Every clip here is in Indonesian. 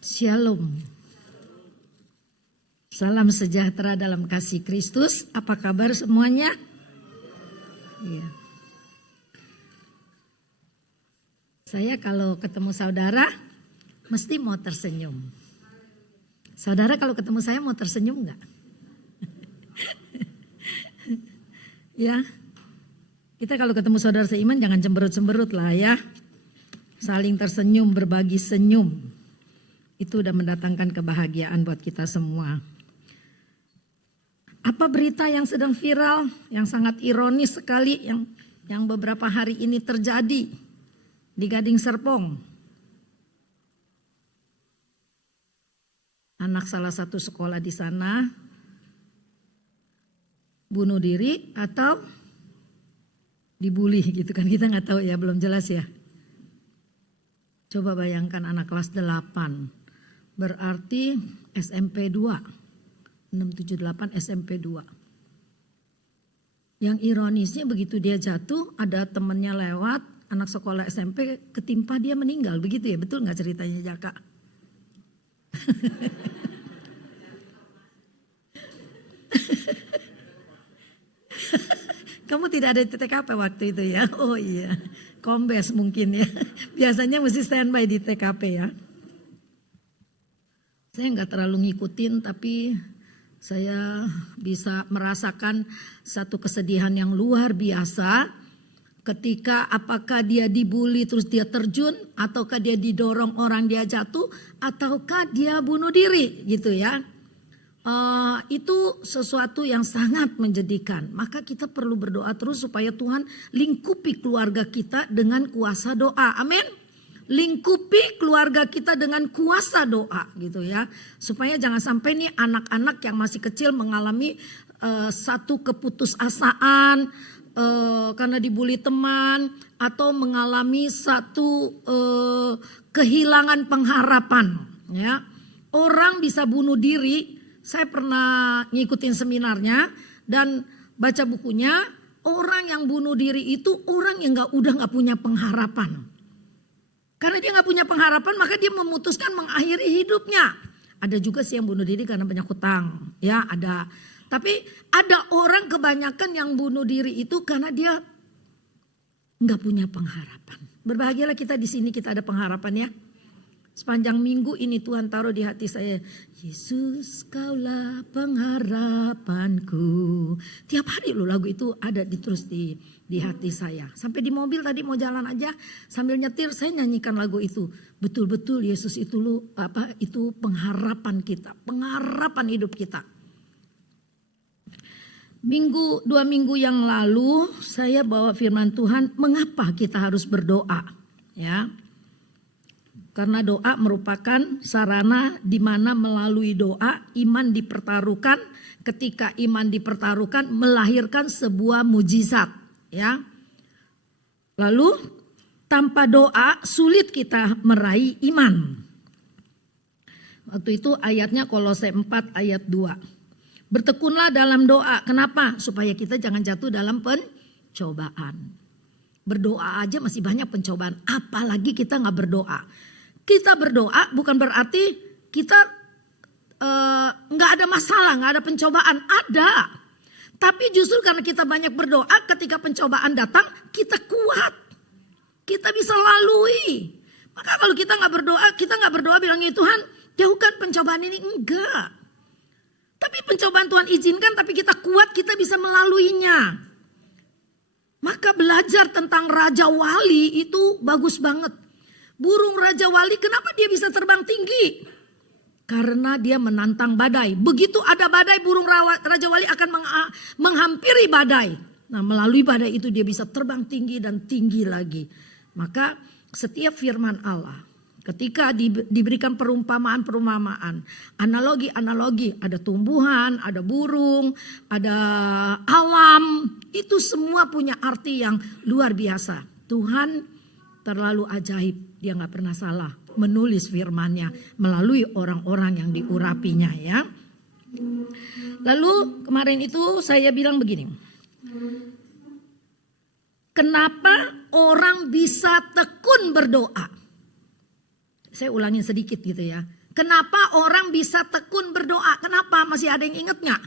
Shalom. Salam sejahtera dalam kasih Kristus. Apa kabar semuanya? Iya. Saya kalau ketemu saudara mesti mau tersenyum. Saudara kalau ketemu saya mau tersenyum enggak? Ya. Kita kalau ketemu saudara seiman jangan cemberut-cemberut lah ya. Saling tersenyum, berbagi senyum. Itu udah mendatangkan kebahagiaan buat kita semua. Apa berita yang sedang viral, yang sangat ironis sekali, yang beberapa hari ini terjadi di Gading Serpong? Anak salah satu sekolah di sana bunuh diri atau dibully gitu kan, kita nggak tahu ya, belum jelas ya. Coba bayangkan anak kelas 8. Berarti SMP 2, 678 SMP 2. Yang ironisnya begitu dia jatuh, ada temennya lewat, anak sekolah SMP ketimpa dia meninggal, begitu ya, betul gak ceritanya Jaka? Kamu tidak ada di TKP waktu itu ya? Oh iya, kombes mungkin ya, biasanya mesti standby di TKP ya. Saya nggak terlalu ngikutin, tapi saya bisa merasakan satu kesedihan yang luar biasa ketika apakah dia dibully terus dia terjun, ataukah dia didorong orang dia jatuh, ataukah dia bunuh diri gitu ya. Itu sesuatu yang sangat menjadikan. Maka kita perlu berdoa terus supaya Tuhan lingkupi keluarga kita dengan kuasa doa. Amin. Lingkupi keluarga kita dengan kuasa doa gitu ya. Supaya jangan sampai nih anak-anak yang masih kecil mengalami satu keputusasaan karena dibully teman, atau mengalami satu kehilangan pengharapan ya. Orang bisa bunuh diri, saya pernah ngikutin seminarnya dan baca bukunya. Orang yang bunuh diri itu orang yang udah nggak punya pengharapan. Karena dia gak punya pengharapan, maka dia memutuskan mengakhiri hidupnya. Ada juga sih yang bunuh diri karena banyak hutang. Ya ada. Tapi ada orang kebanyakan yang bunuh diri itu karena dia gak punya pengharapan. Berbahagialah kita di sini, kita ada pengharapan ya. Sepanjang minggu ini Tuhan taruh di hati saya, Yesus kaulah pengharapanku. Tiap hari loh lagu itu ada terus di hati saya. Sampai di mobil tadi mau jalan aja sambil nyetir saya nyanyikan lagu itu. Betul-betul Yesus itu itu pengharapan kita, pengharapan hidup kita. 2 minggu yang lalu saya bawa firman Tuhan, mengapa kita harus berdoa ya. Karena doa merupakan sarana di mana melalui doa iman dipertaruhkan. Ketika iman dipertaruhkan melahirkan sebuah mujizat ya. Lalu tanpa doa sulit kita meraih iman. Waktu itu ayatnya Kolose 4 ayat 2. Bertekunlah dalam doa. Kenapa? Supaya kita jangan jatuh dalam pencobaan. Berdoa aja masih banyak pencobaan. Apalagi kita gak berdoa. Kita berdoa bukan berarti kita gak ada masalah, gak ada pencobaan. Ada. Tapi justru karena kita banyak berdoa, ketika pencobaan datang kita kuat. Kita bisa lalui. Maka kalau kita gak berdoa bilang ya Tuhan jauhkan pencobaan ini. Enggak. Tapi pencobaan Tuhan izinkan, tapi kita kuat, kita bisa melaluinya. Maka belajar tentang Raja Wali itu bagus banget. Burung Raja Wali kenapa dia bisa terbang tinggi? Karena dia menantang badai. Begitu ada badai, burung Raja Wali akan menghampiri badai. Nah melalui badai itu dia bisa terbang tinggi dan tinggi lagi. Maka setiap firman Allah ketika diberikan perumpamaan, analogi, ada tumbuhan, ada burung, ada alam. Itu semua punya arti yang luar biasa. Tuhan terlalu ajaib. Dia gak pernah salah menulis firman-Nya melalui orang-orang yang diurapinya ya. Lalu kemarin itu saya bilang begini. Kenapa orang bisa tekun berdoa? Saya ulangin sedikit gitu ya. Kenapa orang bisa tekun berdoa? Kenapa? Masih ada yang ingat nggak?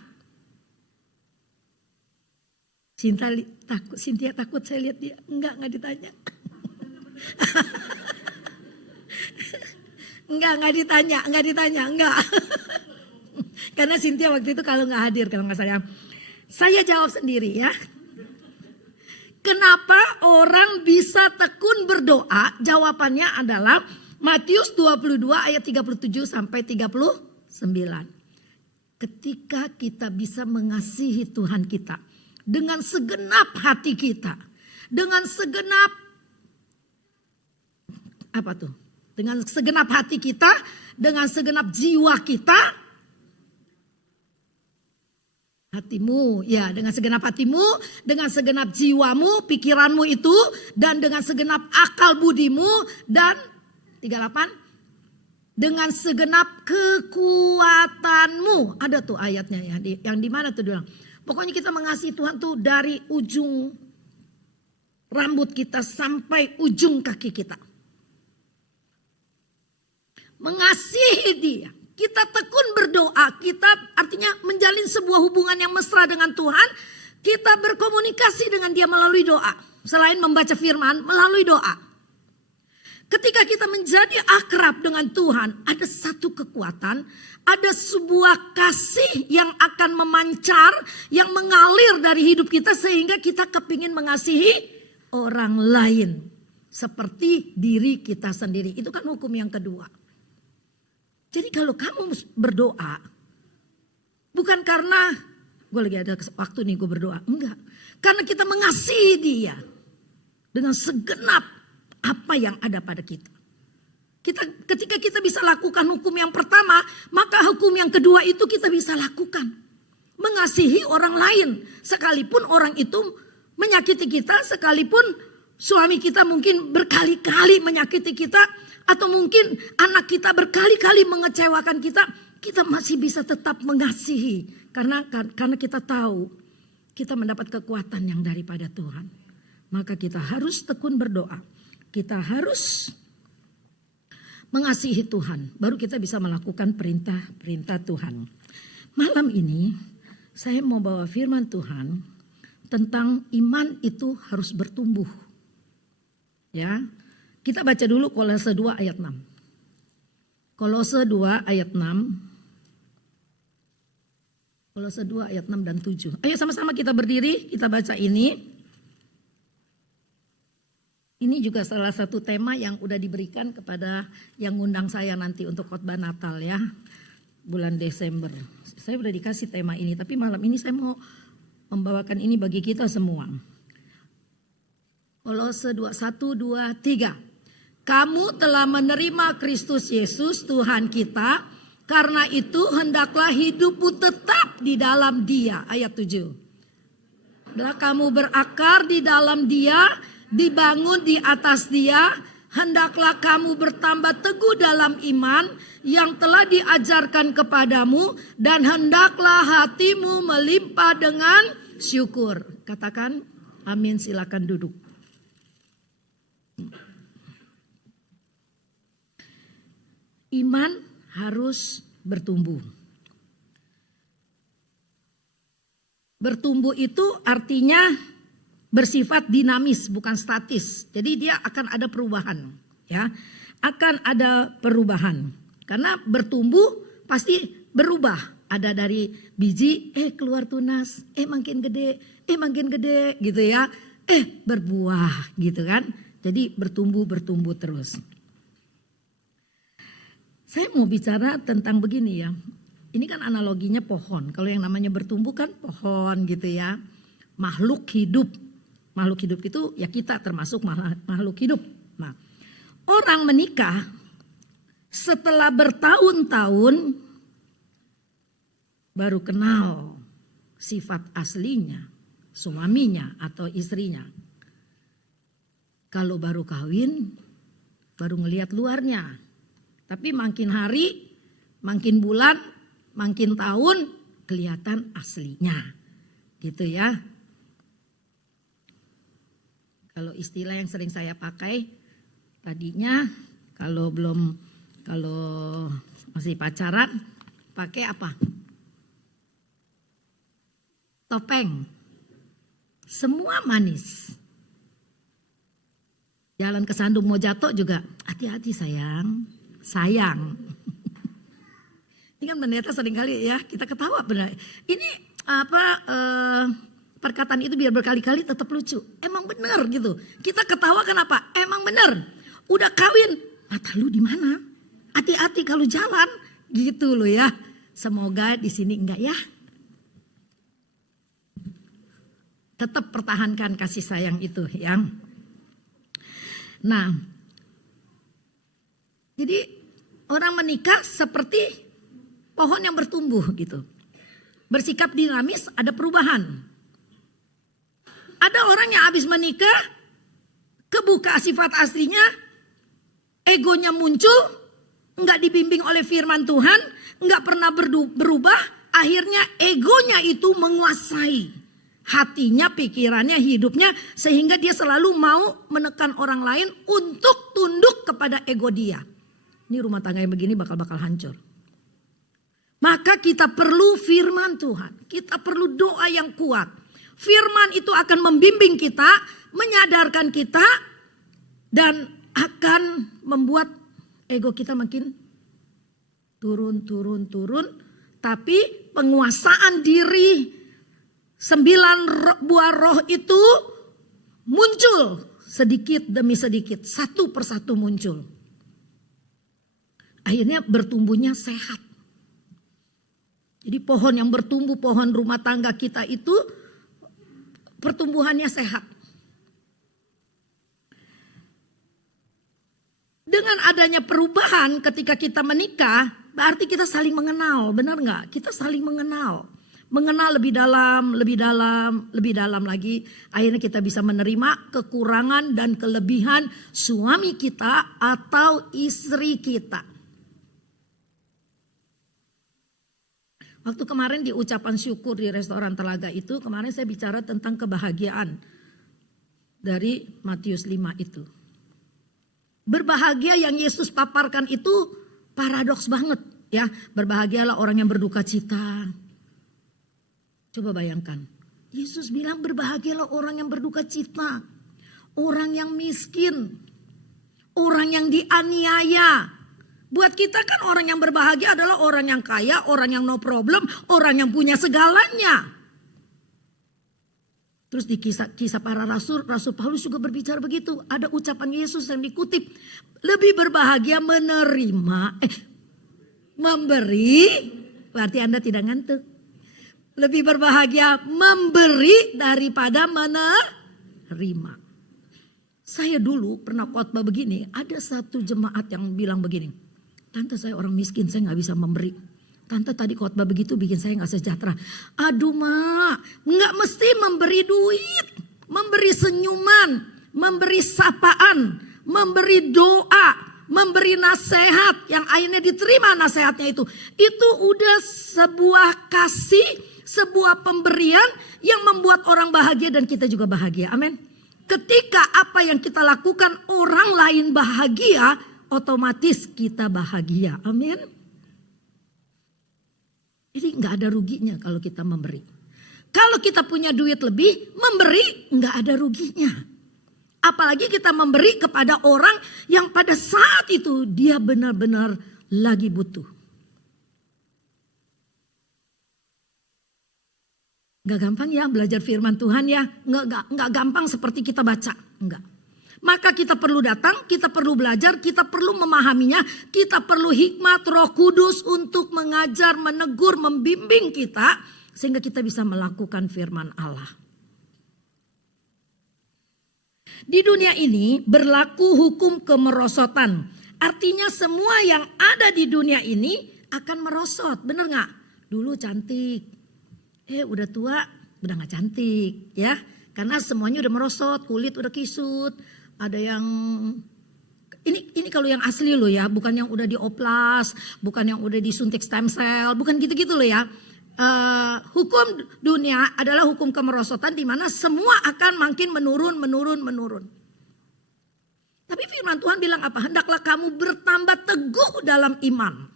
Cynthia takut saya lihat dia. Enggak ditanya. Enggak ditanya, enggak. Karena Cynthia waktu itu kalau nggak hadir, kalau nggak saya jawab sendiri ya. Kenapa orang bisa tekun berdoa? Jawabannya adalah Matius 22 ayat 37 sampai 39. Ketika kita bisa mengasihi Tuhan kita dengan segenap hati kita, dengan segenap dengan segenap hati kita, dengan segenap jiwa kita, dengan segenap hatimu, dengan segenap jiwamu, pikiranmu itu, dan dengan segenap akal budimu, dan 38, dengan segenap kekuatanmu. Ada tuh ayatnya ya, yang di mana tuh dia bilang. Pokoknya kita mengasihi Tuhan tuh dari ujung rambut kita sampai ujung kaki kita. Mengasihi Dia. Kita tekun berdoa, kita artinya menjalin sebuah hubungan yang mesra dengan Tuhan. Kita berkomunikasi dengan Dia melalui doa. Selain membaca firman, melalui doa. Ketika kita menjadi akrab dengan Tuhan, ada satu kekuatan, ada sebuah kasih yang akan memancar, yang mengalir dari hidup kita sehingga kita kepingin mengasihi orang lain. Seperti diri kita sendiri. Itu kan hukum yang kedua. Jadi kalau kamu berdoa, bukan karena gue lagi ada waktu nih gue berdoa. Enggak. Karena kita mengasihi Dia dengan segenap apa yang ada pada kita. Ketika kita bisa lakukan hukum yang pertama, maka hukum yang kedua itu kita bisa lakukan. Mengasihi orang lain. Sekalipun orang itu menyakiti kita, sekalipun suami kita mungkin berkali-kali menyakiti kita, atau mungkin anak kita berkali-kali mengecewakan kita, kita masih bisa tetap mengasihi. Karena kita tahu kita mendapat kekuatan yang daripada Tuhan. Maka kita harus tekun berdoa. Kita harus mengasihi Tuhan. Baru kita bisa melakukan perintah-perintah Tuhan. Malam ini saya mau bawa firman Tuhan tentang iman itu harus bertumbuh. Ya. Kita baca dulu Kolose 2 ayat 6. Kolose 2 ayat 6. Kolose 2 ayat 6 dan 7. Ayo sama-sama kita berdiri, kita baca ini. Ini juga salah satu tema yang udah diberikan kepada yang ngundang saya nanti untuk khotbah Natal ya. Bulan Desember. Saya udah dikasih tema ini, tapi malam ini saya mau membawakan ini bagi kita semua. Kolose 2, 1, 2, 3. Kamu telah menerima Kristus Yesus Tuhan kita, karena itu hendaklah hidupmu tetap di dalam Dia. Ayat 7. Hendaklah kamu berakar di dalam Dia, dibangun di atas Dia, hendaklah kamu bertambah teguh dalam iman yang telah diajarkan kepadamu, dan hendaklah hatimu melimpah dengan syukur. Katakan amin, silakan duduk. Iman harus bertumbuh. Bertumbuh itu artinya bersifat dinamis, bukan statis. Jadi dia akan ada perubahan, ya. Akan ada perubahan. Karena bertumbuh pasti berubah. Ada dari biji, keluar tunas, makin gede gitu ya. Berbuah gitu kan. Jadi bertumbuh terus. Saya mau bicara tentang begini ya. Ini kan analoginya pohon. Kalau yang namanya bertumbuh kan pohon gitu ya. Makhluk hidup. Makhluk hidup itu ya kita termasuk makhluk hidup. Nah, orang menikah setelah bertahun-tahun baru kenal sifat aslinya suaminya atau istrinya. Kalau baru kawin baru ngelihat luarnya. Tapi makin hari, makin bulan, makin tahun kelihatan aslinya. Gitu ya. Kalau istilah yang sering saya pakai tadinya kalau masih pacaran, pakai apa? Topeng. Semua manis. Jalan ke Sandung mau jatuh juga, hati-hati sayang, sayang. Ini kan pendeta seringkali ya kita ketawa benar. Ini perkataan itu biar berkali-kali tetap lucu. Emang benar gitu. Kita ketawa kenapa? Emang benar. Udah kawin, mata lu di mana? Hati-hati kalau jalan, gitu loh ya. Semoga di sini enggak ya. Tetap pertahankan kasih sayang itu yang. Nah, jadi orang menikah seperti pohon yang bertumbuh gitu. Bersikap dinamis, ada perubahan. Ada orang yang habis menikah, kebuka sifat aslinya, egonya muncul, enggak dibimbing oleh firman Tuhan, enggak pernah berubah, akhirnya egonya itu menguasai hatinya, pikirannya, hidupnya, sehingga dia selalu mau menekan orang lain untuk tunduk kepada ego dia. Ini rumah tangga yang begini bakal hancur. Maka kita perlu firman Tuhan, kita perlu doa yang kuat. Firman itu akan membimbing kita, menyadarkan kita, dan akan membuat ego kita makin turun. Tapi penguasaan diri, 9 buah roh itu muncul sedikit demi sedikit, satu persatu muncul. Akhirnya bertumbuhnya sehat. Jadi pohon yang bertumbuh, pohon rumah tangga kita itu pertumbuhannya sehat. Dengan adanya perubahan ketika kita menikah, berarti kita saling mengenal, benar nggak? Kita saling mengenal. Mengenal lebih dalam lagi. Akhirnya kita bisa menerima kekurangan dan kelebihan suami kita atau istri kita. Waktu kemarin di ucapan syukur di restoran Telaga itu, kemarin saya bicara tentang kebahagiaan dari Matius 5 itu. Berbahagia yang Yesus paparkan itu paradoks banget ya. Berbahagialah orang yang berduka cita. Coba bayangkan, Yesus bilang berbahagialah orang yang berduka cita, orang yang miskin, orang yang dianiaya. Buat kita kan orang yang berbahagia adalah orang yang kaya, orang yang no problem, orang yang punya segalanya. Terus di kisah para rasul, Rasul Paulus juga berbicara begitu. Ada ucapan Yesus yang dikutip, lebih berbahagia memberi, berarti Anda tidak ngantuk. Lebih berbahagia memberi daripada menerima. Saya dulu pernah khotbah begini, ada satu jemaat yang bilang begini, tante saya orang miskin, saya gak bisa memberi. Tante tadi khotbah begitu bikin saya gak sejahtera. Aduh mak, gak mesti memberi duit, memberi senyuman, memberi sapaan, memberi doa, memberi nasihat yang akhirnya diterima nasihatnya itu. Itu udah sebuah kasih, sebuah pemberian yang membuat orang bahagia dan kita juga bahagia. Amin. Ketika apa yang kita lakukan orang lain bahagia, otomatis kita bahagia. Amin. Jadi nggak ada ruginya kalau kita memberi. Kalau kita punya duit lebih, memberi nggak ada ruginya. Apalagi kita memberi kepada orang yang pada saat itu dia benar-benar lagi butuh. Gak gampang ya belajar firman Tuhan ya. Gak gampang seperti kita baca. Enggak. Maka kita perlu datang, kita perlu belajar, kita perlu memahaminya. Kita perlu hikmat Roh Kudus untuk mengajar, menegur, membimbing kita. Sehingga kita bisa melakukan firman Allah. Di dunia ini berlaku hukum kemerosotan. Artinya semua yang ada di dunia ini akan merosot. Bener gak? Dulu cantik. Udah tua, udah gak cantik ya. Karena semuanya udah merosot, kulit udah kisut. Ada yang, ini kalau yang asli loh ya. Bukan yang udah dioplas, bukan yang udah disuntik stem cell, bukan gitu-gitu loh ya. Hukum dunia adalah hukum kemerosotan di mana semua akan makin menurun. Tapi firman Tuhan bilang apa? Hendaklah kamu bertambah teguh dalam iman.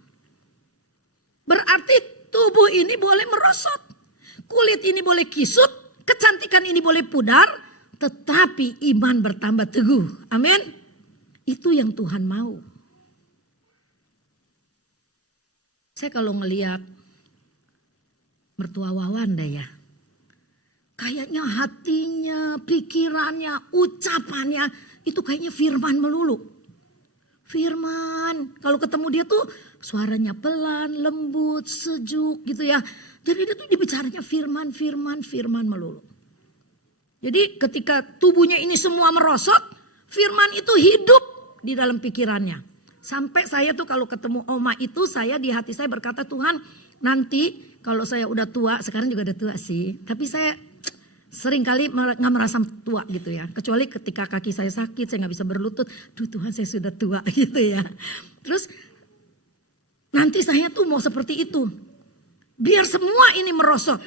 Berarti tubuh ini boleh merosot. Kulit ini boleh kisut. Kecantikan ini boleh pudar. Tetapi iman bertambah teguh. Amin. Itu yang Tuhan mau. Saya kalau ngelihat mertua Wawanda ya. Kayaknya hatinya, pikirannya, ucapannya itu kayaknya firman melulu. Firman. Kalau ketemu dia tuh suaranya pelan, lembut, sejuk gitu ya. Jadi dia tuh dibicaranya firman, firman, firman melulu. Jadi ketika tubuhnya ini semua merosot, firman itu hidup di dalam pikirannya. Sampai saya tuh kalau ketemu Oma itu saya di hati saya berkata, Tuhan nanti kalau saya udah tua, sekarang juga udah tua sih. Tapi saya sering kali gak merasa tua gitu ya. Kecuali ketika kaki saya sakit, saya gak bisa berlutut. Duh Tuhan saya sudah tua gitu ya. Terus nanti saya tuh mau seperti itu. Biar semua ini merosot.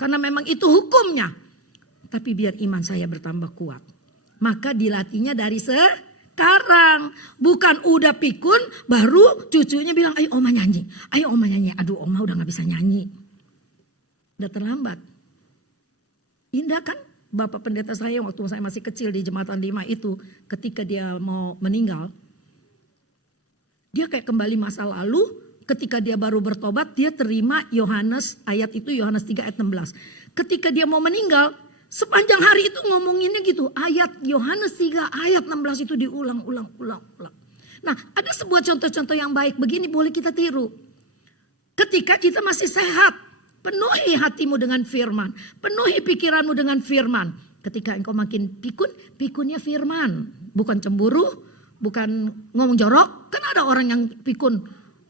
Karena memang itu hukumnya. Tapi biar iman saya bertambah kuat. Maka dilatihnya dari sekarang. Bukan udah pikun baru cucunya bilang ayo Oma nyanyi. Ayo Oma nyanyi. Aduh Oma udah gak bisa nyanyi. Udah terlambat. Indah kan Bapak pendeta saya waktu saya masih kecil di Jembatan 5 itu. Ketika dia mau meninggal. Dia kayak kembali masa lalu. Ketika dia baru bertobat dia terima Yohanes ayat itu Yohanes 3 ayat 16. Ketika dia mau meninggal. Sepanjang hari itu ngomonginnya gitu. Ayat Yohanes 3 ayat 16 itu diulang-ulang. Nah ada sebuah contoh-contoh yang baik begini boleh kita tiru. Ketika kita masih sehat. Penuhi hatimu dengan firman. Penuhi pikiranmu dengan firman. Ketika engkau makin pikun, pikunnya firman. Bukan cemburu, bukan ngomong jorok. Kan ada orang yang pikun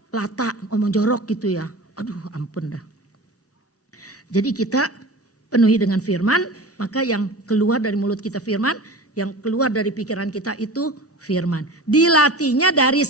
lata ngomong jorok gitu ya. Aduh ampun dah. Jadi kita penuhi dengan firman. Maka yang keluar dari mulut kita firman. Yang keluar dari pikiran kita itu firman. Dilatihnya dari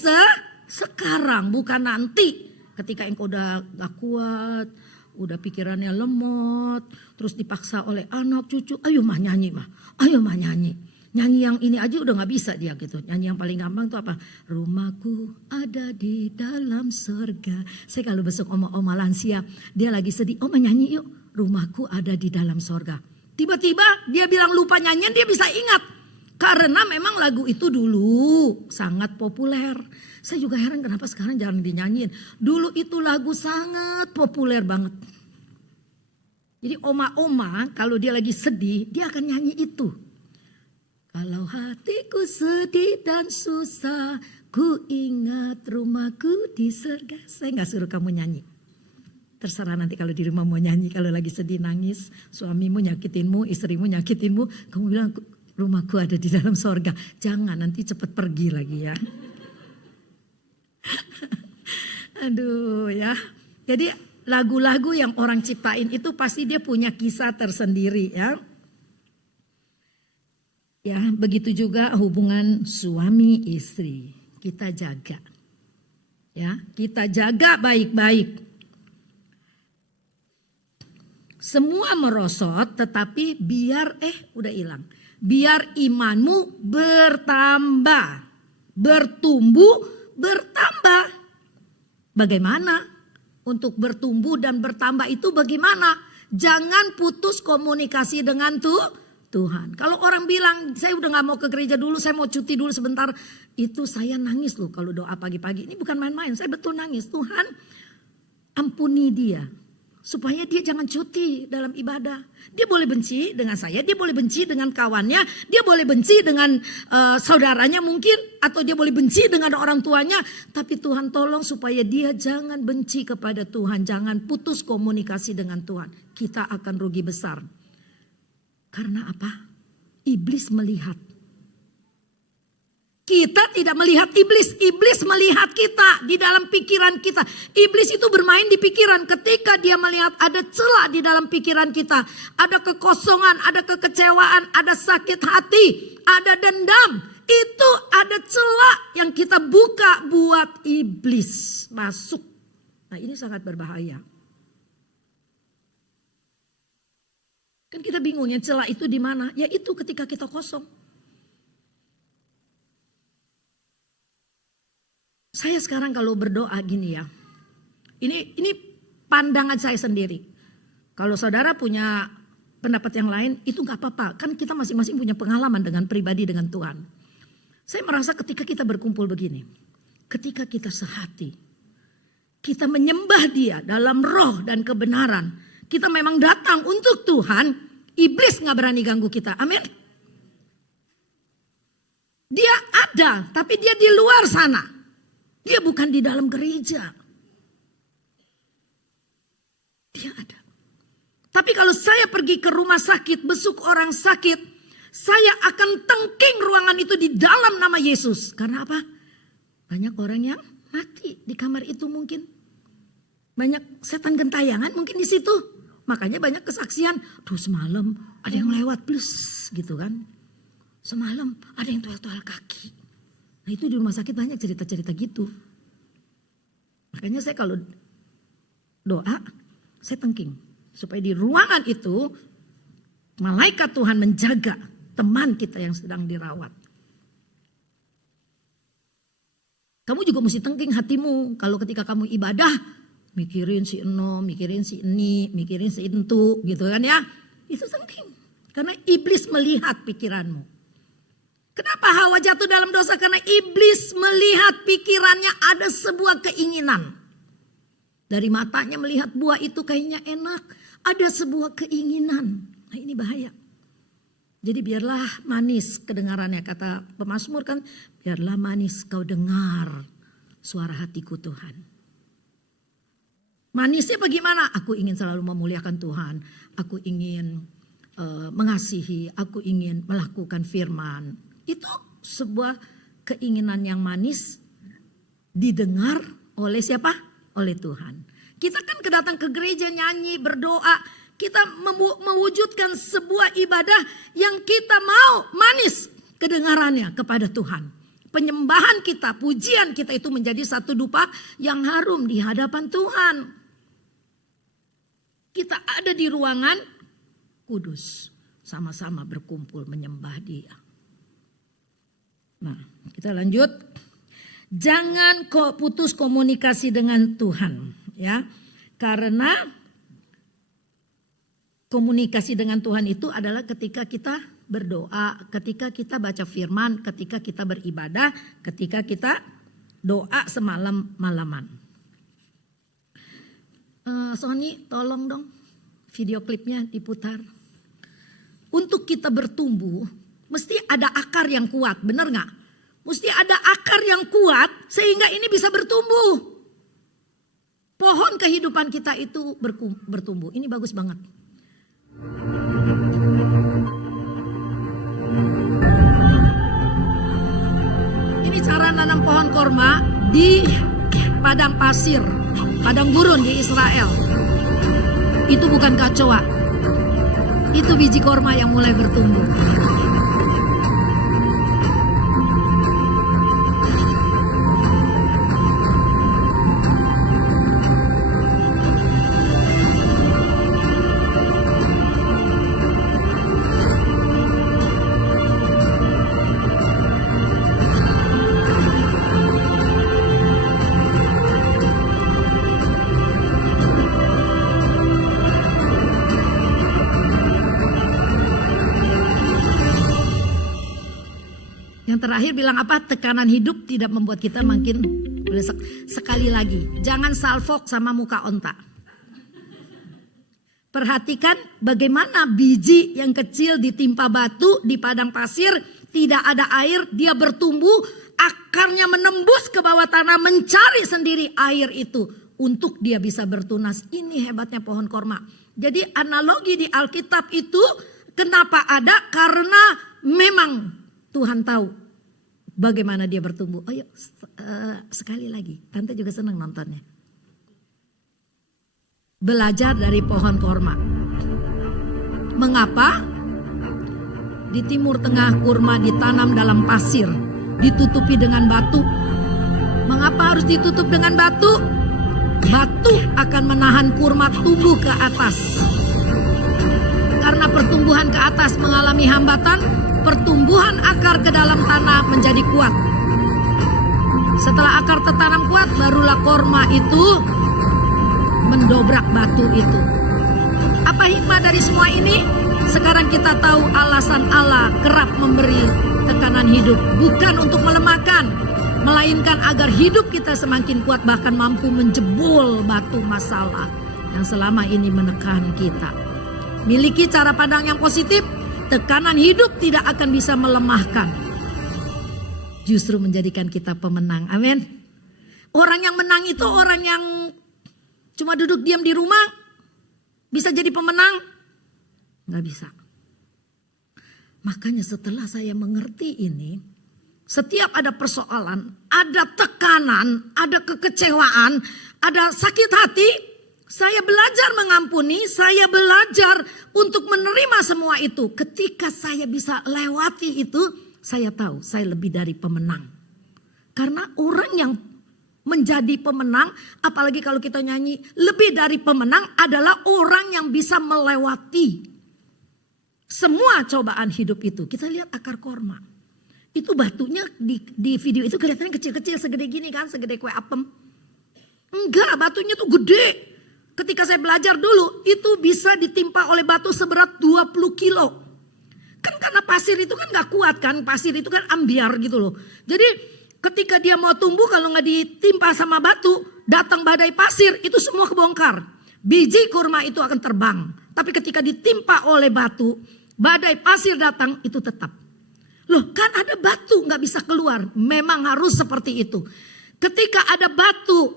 sekarang bukan nanti. Ketika engkau udah gak kuat. Udah pikirannya lemot, terus dipaksa oleh anak cucu, ayo mah nyanyi mah, ayo mah nyanyi. Nyanyi yang ini aja udah gak bisa dia gitu. Nyanyi yang paling gampang tuh apa? Rumahku ada di dalam surga. Saya kalau besok oma-oma lansia, dia lagi sedih, oma nyanyi yuk. Rumahku ada di dalam surga. Tiba-tiba dia bilang lupa nyanyian, dia bisa ingat. Karena memang lagu itu dulu sangat populer. Saya juga heran kenapa sekarang jarang dinyanyiin. Dulu itu lagu sangat populer banget. Jadi oma-oma kalau dia lagi sedih dia akan nyanyi itu. Kalau hatiku sedih dan susah, ku ingat rumahku di surga. Saya gak suruh kamu nyanyi. Terserah nanti kalau di rumah mau nyanyi, kalau lagi sedih nangis, suamimu nyakitinmu, istrimu nyakitinmu, kamu bilang rumahku ada di dalam surga. Jangan nanti cepat pergi lagi ya. Aduh ya. Jadi lagu-lagu yang orang ciptain itu pasti dia punya kisah tersendiri ya. Ya, begitu juga hubungan suami istri. Kita jaga. Ya, kita jaga baik-baik. Semua merosot tetapi biar udah hilang. Biar imanmu bertambah, bertumbuh, bertambah. Bagaimana untuk bertumbuh dan bertambah itu bagaimana? Jangan putus komunikasi dengan Tuhan. Kalau orang bilang saya udah gak mau ke gereja dulu, saya mau cuti dulu sebentar. Itu saya nangis loh kalau doa pagi-pagi. Ini bukan main-main, saya betul nangis. Tuhan ampuni dia. Supaya dia jangan cuti dalam ibadah. Dia boleh benci dengan saya, dia boleh benci dengan kawannya, dia boleh benci dengan saudaranya mungkin. Atau dia boleh benci dengan orang tuanya. Tapi Tuhan tolong supaya dia jangan benci kepada Tuhan. Jangan putus komunikasi dengan Tuhan. Kita akan rugi besar. Karena apa? Iblis melihat. Kita tidak melihat iblis, iblis melihat kita di dalam pikiran kita. Iblis itu bermain di pikiran ketika dia melihat ada celah di dalam pikiran kita. Ada kekosongan, ada kekecewaan, ada sakit hati, ada dendam. Itu ada celah yang kita buka buat iblis masuk. Nah ini sangat berbahaya. Kan kita bingungnya celah itu di mana? Ya itu ketika kita kosong. Saya sekarang kalau berdoa gini ya. Ini pandangan saya sendiri. Kalau saudara punya pendapat yang lain, itu gak apa-apa. Kan kita masing-masing punya pengalaman dengan pribadi dengan Tuhan. Saya merasa ketika kita berkumpul begini, ketika kita sehati, kita menyembah Dia dalam roh dan kebenaran, kita memang datang untuk Tuhan, iblis gak berani ganggu kita. Amin. Dia ada, tapi dia di luar sana. Dia bukan di dalam gereja. Dia ada. Tapi kalau saya pergi ke rumah sakit, besuk orang sakit, saya akan tengking ruangan itu di dalam nama Yesus. Karena apa? Banyak orang yang mati di kamar itu mungkin. Banyak setan gentayangan mungkin di situ. Makanya banyak kesaksian. Duh, semalam ada yang lewat plus gitu kan. Semalam ada yang toel-toel kaki. Nah itu di rumah sakit banyak cerita-cerita gitu. Makanya saya kalau doa, saya tengking. Supaya di ruangan itu malaikat Tuhan menjaga teman kita yang sedang dirawat. Kamu juga mesti tengking hatimu. Kalau ketika kamu ibadah, mikirin si eno, mikirin si ini, mikirin si itu gitu kan ya. Itu tengking. Karena iblis melihat pikiranmu. Kenapa Hawa jatuh dalam dosa? Karena iblis melihat pikirannya ada sebuah keinginan. Dari matanya melihat buah itu kayaknya enak. Ada sebuah keinginan. Nah ini bahaya. Jadi biarlah manis kedengarannya, kata pemazmur kan. Biarlah manis kau dengar suara hatiku Tuhan. Manisnya bagaimana? Aku ingin selalu memuliakan Tuhan. Aku ingin mengasihi. Aku ingin melakukan firman. Itu sebuah keinginan yang manis didengar oleh siapa? Oleh Tuhan. Kita kan kedatang ke gereja nyanyi, berdoa. Kita mewujudkan sebuah ibadah yang kita mau manis kedengarannya kepada Tuhan. Penyembahan kita, pujian kita itu menjadi satu dupa yang harum di hadapan Tuhan. Kita ada di ruangan kudus. Sama-sama berkumpul menyembah Dia. Nah, kita lanjut. Jangan kok putus komunikasi dengan Tuhan, ya. Karena komunikasi dengan Tuhan itu adalah ketika kita berdoa, ketika kita baca firman, ketika kita beribadah, ketika kita doa semalam-malaman. Sony, tolong dong video klipnya diputar. Untuk kita bertumbuh, mesti ada akar yang kuat, benar gak? Mesti ada akar yang kuat sehingga ini bisa bertumbuh. Pohon kehidupan kita itu bertumbuh. Ini bagus banget. Ini cara nanam pohon korma di padang pasir, padang gurun di Israel. Itu bukan kacoa. Itu biji korma yang mulai bertumbuh. Terakhir bilang apa? Tekanan hidup tidak membuat kita makin sekali lagi. Jangan salfok sama muka onta. Perhatikan bagaimana biji yang kecil ditimpa batu di padang pasir. Tidak ada air, dia bertumbuh. Akarnya menembus ke bawah tanah mencari sendiri air itu. Untuk dia bisa bertunas. Ini hebatnya pohon korma. Jadi analogi di Alkitab itu kenapa ada? Karena memang Tuhan tahu bagaimana dia bertumbuh. Oh yuk, sekali lagi. Tante juga senang nontonnya. Belajar dari pohon korma. Mengapa? Di timur tengah kurma ditanam dalam pasir. Ditutupi dengan batu. Mengapa harus ditutup dengan batu? Batu akan menahan kurma tumbuh ke atas. Karena pertumbuhan ke atas mengalami hambatan, pertumbuhan akar ke dalam tanah menjadi kuat. Setelah akar tertanam kuat, barulah korma itu mendobrak batu itu. Apa hikmah dari semua ini? Sekarang kita tahu alasan Allah kerap memberi tekanan hidup. Bukan untuk melemahkan, melainkan agar hidup kita semakin kuat, bahkan mampu menjebol batu masalah yang selama ini menekan kita. Miliki cara pandang yang positif, tekanan hidup tidak akan bisa melemahkan, justru menjadikan kita pemenang. Amin. Orang yang menang itu orang yang cuma duduk diam di rumah, bisa jadi pemenang? Nggak bisa. Makanya setelah saya mengerti ini, setiap ada persoalan, ada tekanan, ada kekecewaan, ada sakit hati, saya belajar mengampuni, saya belajar untuk menerima semua itu. Ketika saya bisa lewati itu, saya tahu saya lebih dari pemenang. Karena orang yang menjadi pemenang, apalagi kalau kita nyanyi, lebih dari pemenang adalah orang yang bisa melewati semua cobaan hidup itu. Kita lihat akar korma. Itu batunya di video itu kelihatannya kecil-kecil segede gini kan, segede kue apem. Enggak, batunya tuh gede. Ketika saya belajar dulu, itu bisa ditimpa oleh batu seberat 20 kilo. Kan karena pasir itu kan gak kuat kan, pasir itu kan ambiar gitu loh. Jadi ketika dia mau tumbuh, kalau gak ditimpa sama batu, datang badai pasir, itu semua kebongkar. Biji kurma itu akan terbang. Tapi ketika ditimpa oleh batu, badai pasir datang, itu tetap. Loh kan ada batu gak bisa keluar. Memang harus seperti itu. Ketika ada batu,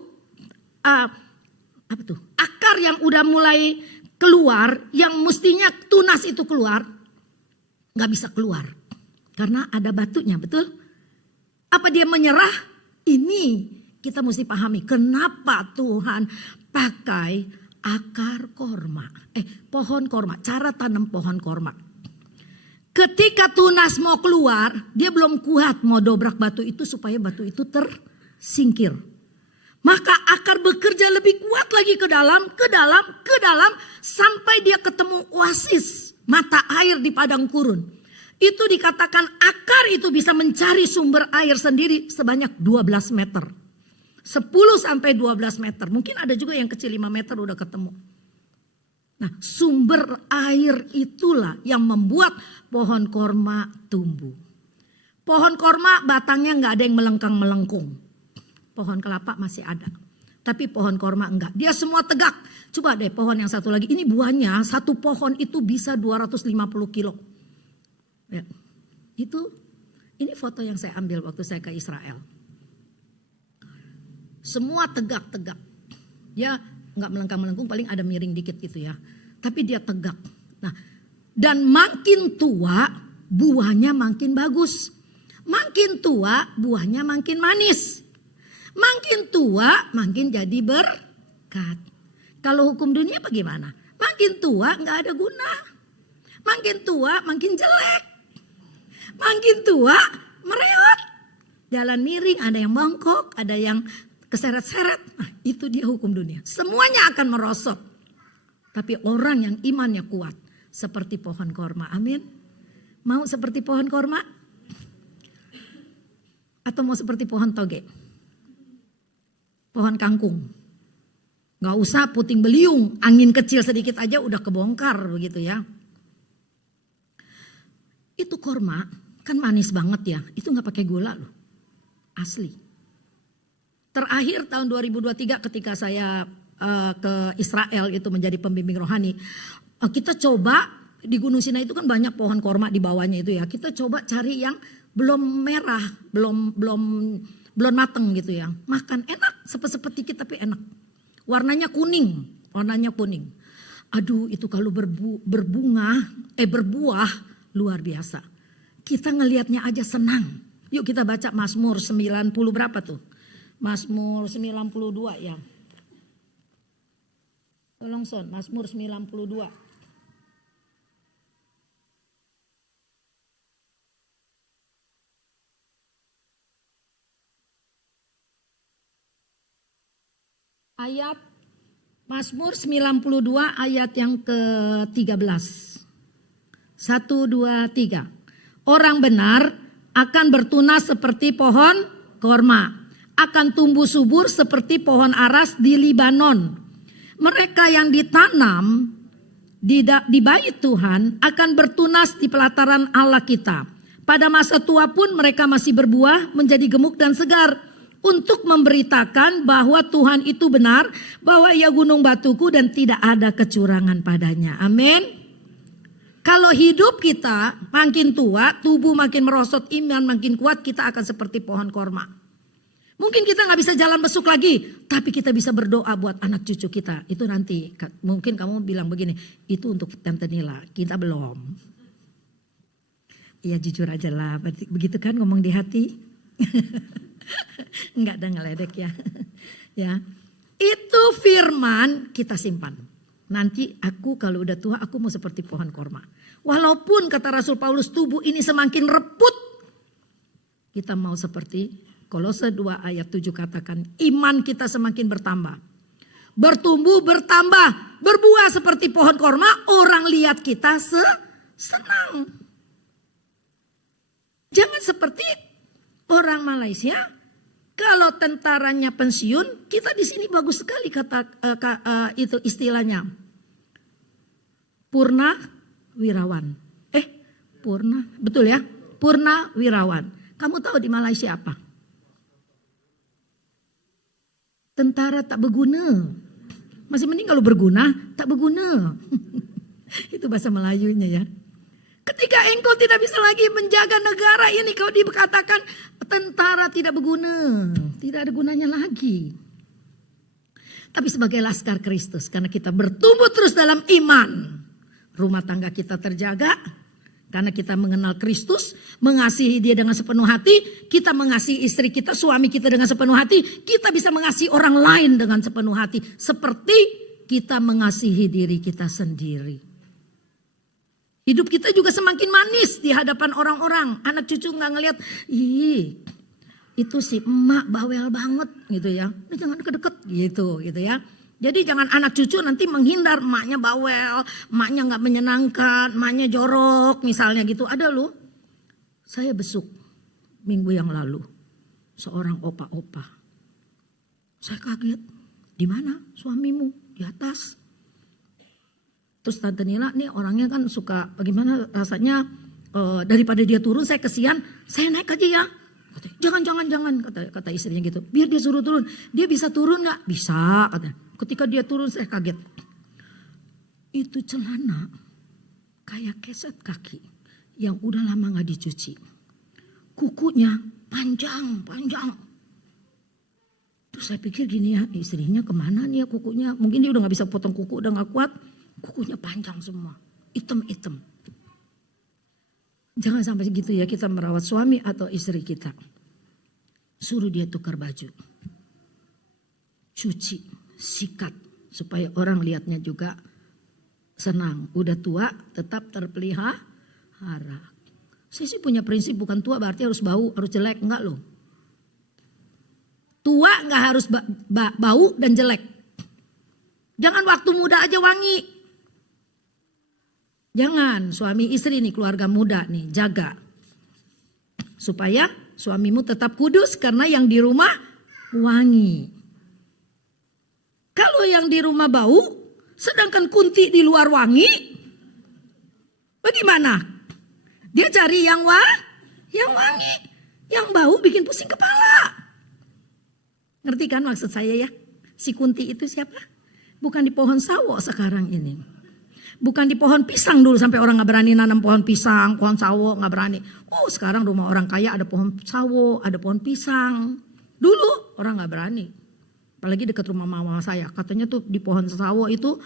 akar yang udah mulai keluar, yang mestinya tunas itu keluar, gak bisa keluar. Karena ada batunya, betul? Apa dia menyerah? Ini kita mesti pahami. Kenapa Tuhan pakai akar korma? Pohon korma. Cara tanam pohon korma. Ketika tunas mau keluar, dia belum kuat mau dobrak batu itu supaya batu itu tersingkir. Maka akar bekerja lebih kuat lagi ke dalam, sampai dia ketemu oasis, mata air di padang gurun. Itu dikatakan akar itu bisa mencari sumber air sendiri sebanyak 12 meter. 10 sampai 12 meter. Mungkin ada juga yang kecil 5 meter udah ketemu. Nah, sumber air itulah yang membuat pohon korma tumbuh. Pohon korma batangnya nggak ada yang melengkang-melengkung. Pohon kelapa masih ada. Tapi pohon korma enggak. Dia semua tegak. Coba deh pohon yang satu lagi. Ini buahnya, satu pohon itu bisa 250 kilo. Ya, ini foto yang saya ambil waktu saya ke Israel. Semua tegak-tegak. Dia nggak melengkung-melengkung, paling ada miring dikit gitu ya. Tapi dia tegak. Nah, dan makin tua buahnya makin bagus. Makin tua buahnya makin manis. Makin tua makin jadi berkat. Kalau hukum dunia bagaimana? Makin tua nggak ada guna. Makin tua makin jelek. Makin tua merewet. Jalan miring, ada yang bongkok, ada yang keseret-seret. Nah, itu dia hukum dunia. Semuanya akan merosot. Tapi orang yang imannya kuat seperti pohon korma. Amin. Mau seperti pohon korma? Atau mau seperti pohon toge? Pohon kangkung. Gak usah puting beliung, angin kecil sedikit aja udah kebongkar begitu ya. Itu korma kan manis banget ya, itu gak pakai gula loh, asli. Terakhir tahun 2023 ketika saya ke Israel itu menjadi pembimbing rohani. Kita coba di Gunung Sinai itu kan banyak pohon korma di bawahnya itu ya. Kita coba cari yang belum merah, belum mateng gitu ya. Makan enak, sepet-sepet dikit tapi enak. Warnanya kuning. Aduh itu kalau berbuah luar biasa. Kita ngelihatnya aja senang. Yuk kita baca Mazmur 90 berapa tuh? Mazmur 92 ya. Tolong Son, Mazmur 92. Ayat Mazmur 92 ayat yang ke-13. 1, 2, 3. Orang benar akan bertunas seperti pohon korma. Akan tumbuh subur seperti pohon aras di Libanon. Mereka yang ditanam di bait Tuhan akan bertunas di pelataran Allah kita. Pada masa tua pun mereka masih berbuah, menjadi gemuk dan segar, untuk memberitakan bahwa Tuhan itu benar, bahwa Ia gunung batuku dan tidak ada kecurangan padanya. Amin. Kalau hidup kita makin tua, tubuh makin merosot, iman makin kuat, kita akan seperti pohon korma. Mungkin kita gak bisa jalan besuk lagi, tapi kita bisa berdoa buat anak cucu kita. Itu nanti, mungkin kamu bilang begini, itu untuk Tante Nila, kita belum. Ya jujur aja lah, begitu kan ngomong di hati. Enggak ada ngeledek ya. Ya. Itu firman kita simpan. Nanti aku kalau udah tua aku mau seperti pohon korma. Walaupun kata Rasul Paulus tubuh ini semakin reput. Kita mau seperti Kolose 2 ayat 7 katakan iman kita semakin bertambah. Bertumbuh bertambah. Berbuah seperti pohon korma. Orang lihat kita senang. Jangan seperti orang Malaysia. Kalau tentaranya pensiun, kita di sini bagus sekali itu istilahnya. Purna wirawan. Purna, betul ya? Purna wirawan. Kamu tahu di Malaysia apa? Tentara tak berguna. Masih mending kalau berguna, tak berguna. Itu bahasa Melayunya ya. Ketika engkau tidak bisa lagi menjaga negara ini, kau dikatakan tentara tidak berguna. Tidak ada gunanya lagi. Tapi sebagai laskar Kristus, karena kita bertumbuh terus dalam iman. Rumah tangga kita terjaga. Karena kita mengenal Kristus, mengasihi Dia dengan sepenuh hati. Kita mengasihi istri kita, suami kita dengan sepenuh hati. Kita bisa mengasihi orang lain dengan sepenuh hati. Seperti kita mengasihi diri kita sendiri. Hidup kita juga semakin manis di hadapan orang-orang. Anak cucu gak ngelihat, ih itu si emak bawel banget gitu ya. Jangan deket-deket gitu ya. Jadi jangan anak cucu nanti menghindar emaknya bawel, emaknya gak menyenangkan, emaknya jorok misalnya gitu. Ada loh, saya besuk minggu yang lalu seorang opa-opa. Saya kaget, di mana suamimu? Di atas. Terus Tante Nila nih orangnya kan suka bagaimana rasanya daripada dia turun saya kesian, saya naik aja ya. Jangan kata istrinya gitu. Biar dia suruh turun. Dia bisa turun gak? Bisa katanya. Ketika dia turun saya kaget. Itu celana kayak keset kaki yang udah lama gak dicuci. Kukunya panjang. Terus saya pikir gini ya, istrinya kemana nih ya kukunya. Mungkin dia udah gak bisa potong kuku, udah gak kuat. Kukunya panjang semua, hitam. Jangan sampai segitu ya kita merawat suami atau istri kita. Suruh dia tukar baju. Cuci, sikat. Supaya orang lihatnya juga senang. Udah tua tetap terpelihara. Saya sih punya prinsip bukan tua berarti harus bau, harus jelek. Enggak loh. Tua enggak harus bau dan jelek. Jangan waktu muda aja wangi. Jangan suami istri nih keluarga muda nih jaga. Supaya suamimu tetap kudus karena yang di rumah wangi. Kalau yang di rumah bau sedangkan kunti di luar wangi. Bagaimana? Dia cari yang wangi. Yang bau bikin pusing kepala. Ngerti kan maksud saya ya? Si kunti itu siapa? Bukan di pohon sawo sekarang ini. Bukan di pohon pisang dulu sampai orang gak berani nanam pohon pisang, pohon sawo gak berani. Oh sekarang rumah orang kaya ada pohon sawo, ada pohon pisang. Dulu orang gak berani. Apalagi dekat rumah mama saya. Katanya tuh di pohon sawo itu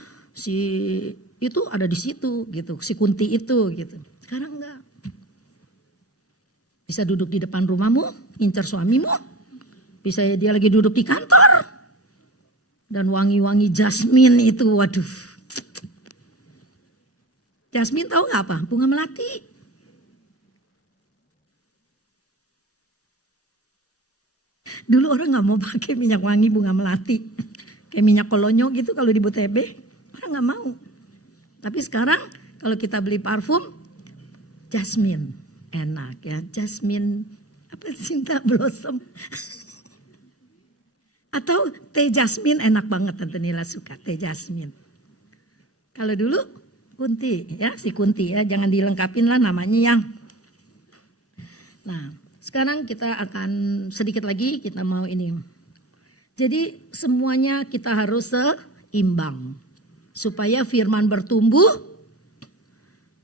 itu ada di situ gitu. Si kunti itu gitu. Sekarang enggak. Bisa duduk di depan rumahmu, incar suamimu. Bisa dia lagi duduk di kantor. Dan wangi-wangi jasmin itu waduh. Jasmin tahu gak apa? Bunga melati. Dulu orang gak mau pakai minyak wangi bunga melati. Kayak minyak kolonyo gitu kalau di BTB. Orang gak mau. Tapi sekarang kalau kita beli parfum. Jasmin. Enak ya. Jasmin. Apa cinta blossom. Atau teh jasmin enak banget, Tante Nila suka teh jasmin. Kalau dulu Kunti ya, si Kunti ya, jangan dilengkapin lah namanya yang. Nah, sekarang kita akan sedikit lagi kita mau ini. Jadi semuanya kita harus seimbang. Supaya firman bertumbuh,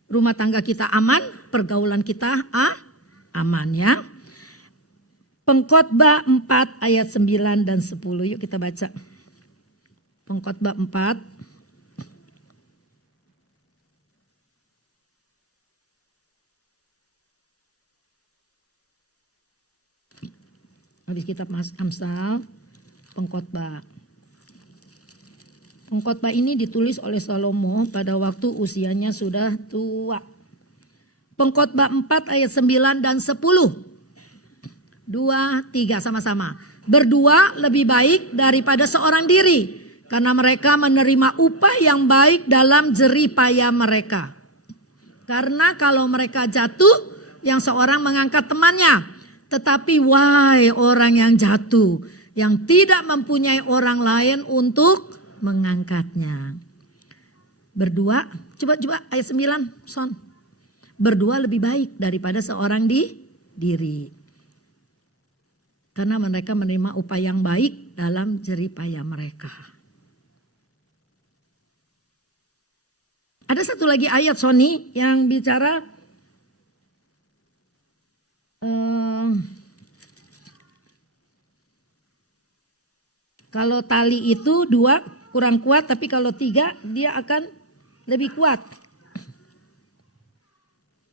rumah tangga kita aman, pergaulan kita aman ya. Pengkhotbah 4 ayat 9 dan 10, yuk kita baca. Pengkhotbah 4. Habis kitab Amsal, Pengkhotbah. Pengkhotbah ini ditulis oleh Salomo pada waktu usianya sudah tua. Pengkhotbah 4 ayat 9 dan 10. 2, 3 sama-sama. Berdua lebih baik daripada seorang diri, karena mereka menerima upah yang baik dalam jerih payah mereka. Karena kalau mereka jatuh, yang seorang mengangkat temannya. Tetapi wahai orang yang jatuh, yang tidak mempunyai orang lain untuk mengangkatnya. Berdua, coba ayat 9, Son. Berdua lebih baik daripada seorang diri. Karena mereka menerima upah yang baik dalam jerih payah mereka. Ada satu lagi ayat, Sony, yang bicara kalau tali itu 2 kurang kuat, tapi kalau 3 dia akan lebih kuat.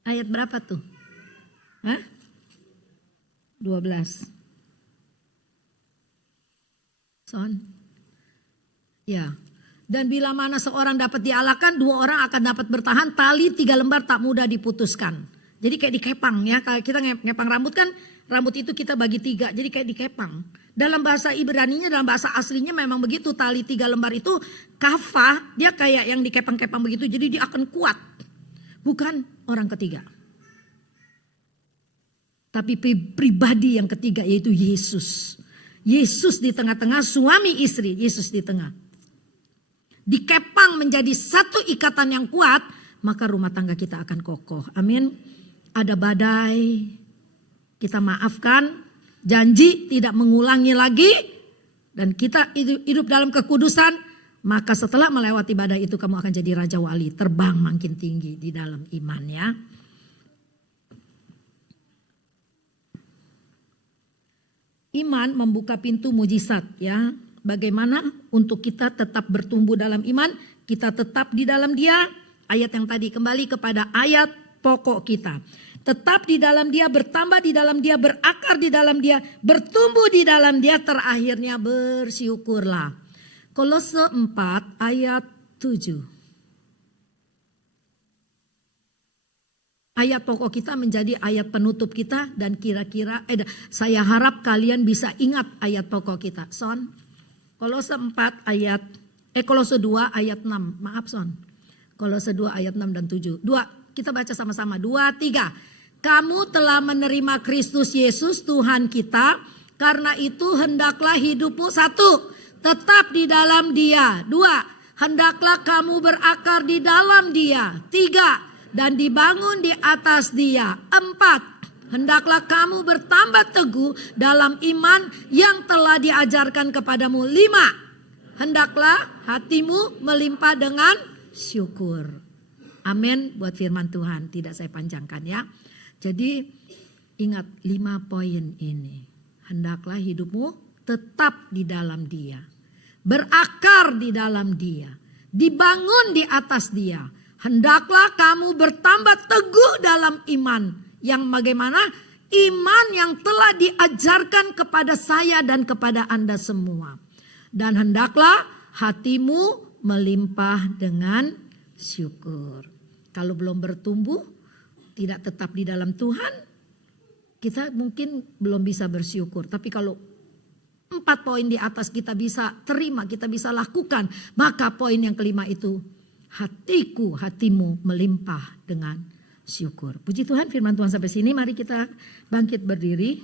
Ayat berapa tuh? 12. Son. Ya. Dan bila mana seorang dapat dialahkan, 2 orang akan dapat bertahan. Tali 3 lembar tak mudah diputuskan. Jadi kayak dikepang ya. Kalau kita ngepang rambut kan, rambut itu kita bagi 3. Jadi kayak dikepang. Dalam bahasa Ibraninya, dalam bahasa aslinya memang begitu. Tali 3 lembar itu kafah, dia kayak yang dikepang-kepang begitu. Jadi dia akan kuat. Bukan orang ketiga. Tapi pribadi yang ketiga yaitu Yesus. Yesus di tengah-tengah, suami istri, Yesus di tengah. Dikepang menjadi satu ikatan yang kuat, maka rumah tangga kita akan kokoh. Amin. Ada badai, kita maafkan, janji tidak mengulangi lagi, dan kita hidup dalam kekudusan, maka setelah melewati badai itu kamu akan jadi raja wali, terbang makin tinggi di dalam iman ya. Iman membuka pintu mujizat ya. Bagaimana untuk kita tetap bertumbuh dalam iman, kita tetap di dalam Dia. Ayat yang tadi kembali kepada ayat pokok kita. Tetap di dalam Dia, bertambah di dalam Dia, berakar di dalam Dia, bertumbuh di dalam Dia, terakhirnya bersyukurlah. Kolose 4 ayat 7. Ayat pokok kita menjadi ayat penutup kita, dan kira-kira saya harap kalian bisa ingat ayat pokok kita. Son, Kolose 4 ayat Kolose 2 ayat 6. Maaf Son. Kolose 2 ayat 6 dan 7. 2, kita baca sama-sama. 2, 3. Kamu telah menerima Kristus Yesus Tuhan kita, karena itu hendaklah hidupmu 1, tetap di dalam Dia. 2, hendaklah kamu berakar di dalam Dia. 3, dan dibangun di atas Dia. 4, hendaklah kamu bertambah teguh dalam iman yang telah diajarkan kepadamu. 5, hendaklah hatimu melimpah dengan syukur. Amin buat firman Tuhan, tidak saya panjangkan ya. Jadi ingat 5 poin ini. Hendaklah hidupmu tetap di dalam Dia. Berakar di dalam Dia. Dibangun di atas Dia. Hendaklah kamu bertambah teguh dalam iman. Yang bagaimana? Iman yang telah diajarkan kepada saya dan kepada Anda semua. Dan hendaklah hatimu melimpah dengan syukur. Kalau belum bertumbuh, tidak tetap di dalam Tuhan, kita mungkin belum bisa bersyukur. Tapi kalau 4 poin di atas kita bisa terima, kita bisa lakukan, maka poin yang kelima itu, hatimu melimpah dengan syukur. Puji Tuhan, firman Tuhan sampai sini. Mari kita bangkit berdiri.